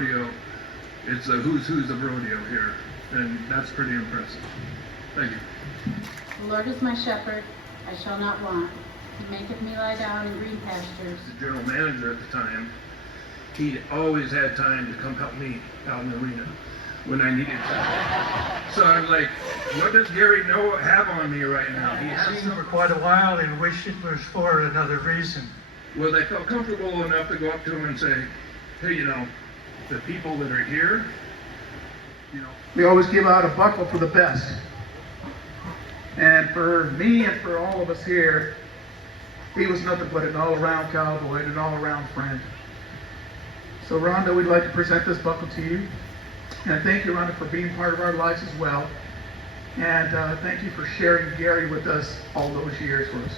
rodeo, it's a who's of rodeo here, and that's pretty impressive. Thank you. The Lord is my shepherd, I shall not want. He maketh me lie down in green pastures. The general manager at the time, he always had time to come help me out in the arena when I needed to. So I'm like, what does Gary have on me right now? He has Seen for quite a while and wished it was for another reason. Well, they felt comfortable enough to go up to him and say, hey, you know, the people that are here, you know. We always give out a buckle for the best. And for me and for all of us here, he was nothing but an all-around cowboy and an all-around friend. So Rhonda, we'd like to present this buckle to you. And thank you, Rhonda, for being part of our lives as well. And thank you for sharing Gary with us all those years for us.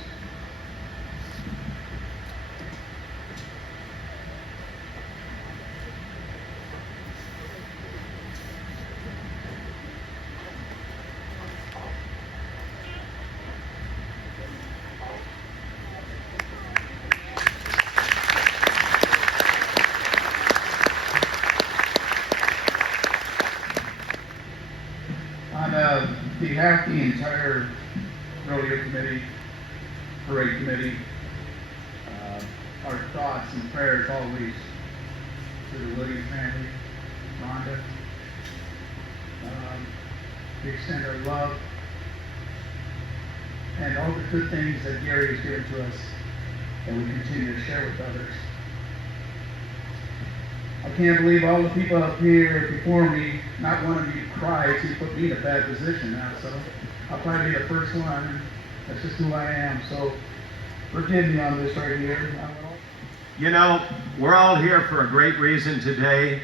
On behalf of the entire rodeo committee, parade committee, our thoughts and prayers always to the Williams family, Rhonda. We extend our love and all the good things that Gary has given to us that we continue to share with others. I can't believe all the people up here before me, not one of you cried, so you put me in a bad position now, so I'll probably be the first one. That's just who I am, so forgive me on this right here. You know, we're all here for a great reason today,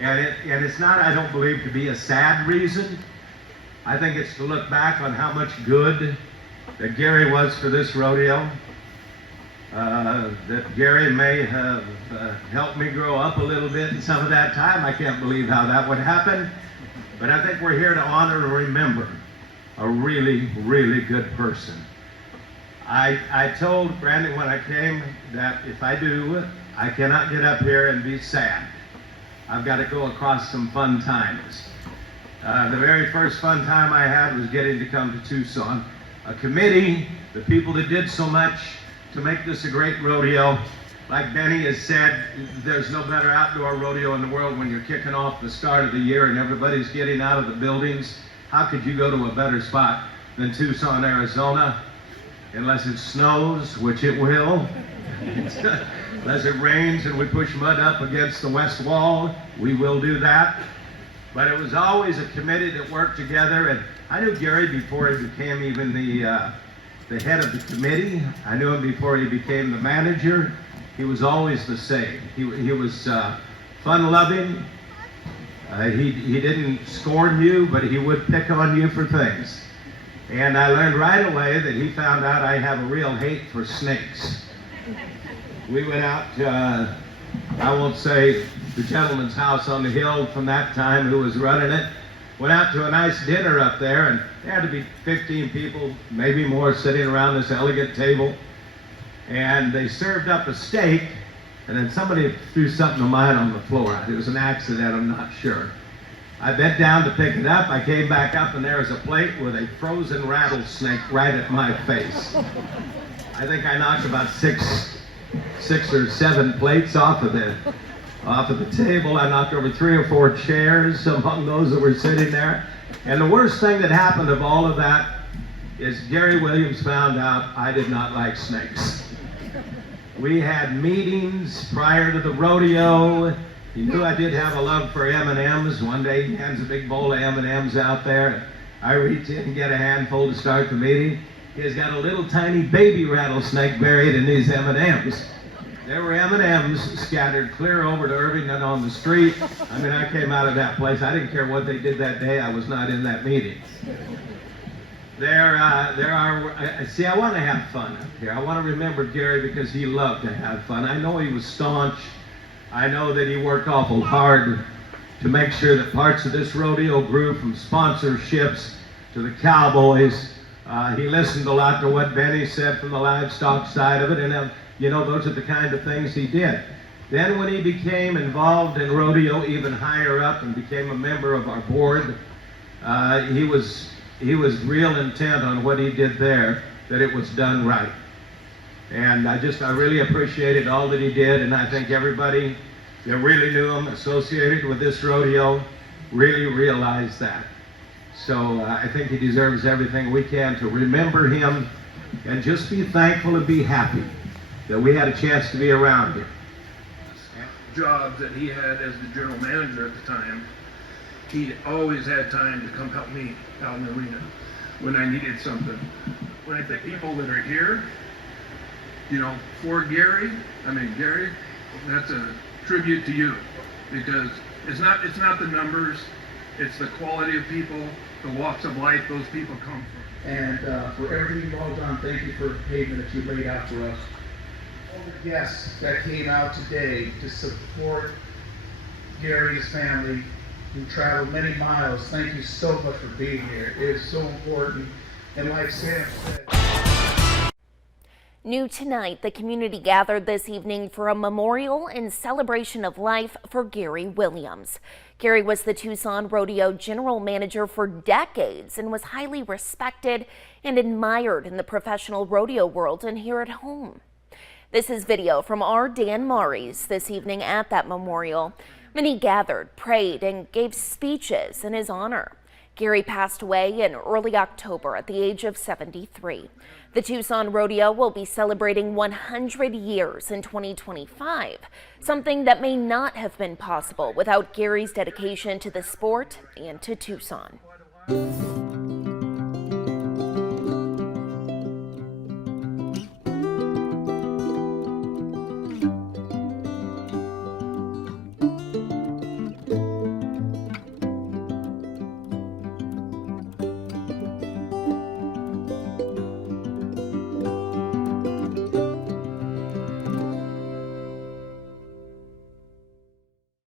and it's not, I don't believe, to be a sad reason. I think it's to look back on how much good that Gary was for this rodeo. That Gary may have helped me grow up a little bit in some of that time. I can't believe how that would happen. But I think we're here to honor and remember a really, really good person. I told Brandon when I came that if I do, I cannot get up here and be sad. I've got to go across some fun times. The very first fun time I had was getting to come to Tucson. A committee, the people that did so much to make this a great rodeo. Like Benny has said, there's no better outdoor rodeo in the world when you're kicking off the start of the year and everybody's getting out of the buildings. How could you go to a better spot than Tucson, Arizona? Unless it snows, which it will. Unless it rains and we push mud up against the west wall, we will do that. But it was always a committee that worked together, and I knew Gary before he became even the head of the committee. I knew him before he became the manager. He was always the same. He was fun-loving. He didn't scorn you, but he would pick on you for things. And I learned right away that he found out I have a real hate for snakes. We went out to, I won't say the gentleman's house on the hill from that time who was running it. Went out to a nice dinner up there, and there had to be 15 people, maybe more, sitting around this elegant table. And they served up a steak, and then somebody threw something of mine on the floor. It was an accident, I'm not sure. I bent down to pick it up. I came back up, and there was a plate with a frozen rattlesnake right at my face. I think I knocked about six or seven plates off of the table. I knocked over 3 or 4 chairs among those that were sitting there. And the worst thing that happened of all of that is Gary Williams found out I did not like snakes. We had meetings prior to the rodeo. He knew I did have a love for M&Ms. One day he hands a big bowl of M&Ms out there. I reach in and get a handful to start the meeting. He's got a little tiny baby rattlesnake buried in these M&Ms. There were M&Ms scattered clear over to Irvington on the street. I mean, I came out of that place. I didn't care what they did that day. I was not in that meeting. See, I want to have fun up here. I want to remember Gary because he loved to have fun. I know he was staunch. I know that he worked awful hard to make sure that parts of this rodeo grew, from sponsorships to the cowboys. He listened a lot to what Benny said from the livestock side of it, and you know, those are the kind of things he did. Then when he became involved in rodeo even higher up and became a member of our board, he was real intent on what he did there, that it was done right. And I really appreciated all that he did, and I think everybody that really knew him associated with this rodeo really realized that. So I think he deserves everything we can to remember him and just be thankful and be happy that we had a chance to be around him. Jobs that he had as the general manager at the time, he always had time to come help me out in the arena when I needed something. Like the people that are here, you know, for Gary, Gary, that's a tribute to you, because it's not the numbers, it's the quality of people, the walks of life those people come from. And for everything you've all done, thank you for the pavement that you laid out for us. All the guests that came out today to support Gary's family, who traveled many miles, thank you so much for being here. It is so important. And like Sam said, New tonight, the community gathered this evening for a memorial and celebration of life for Gary Williams. Gary was the Tucson Rodeo General Manager for decades and was highly respected and admired in the professional rodeo world and here at home. This is video from our Dan Maries this evening at that memorial. Many gathered, prayed, and gave speeches in his honor. Gary passed away in early October at the age of 73. The Tucson Rodeo will be celebrating 100 years in 2025, something that may not have been possible without Gary's dedication to the sport and to Tucson.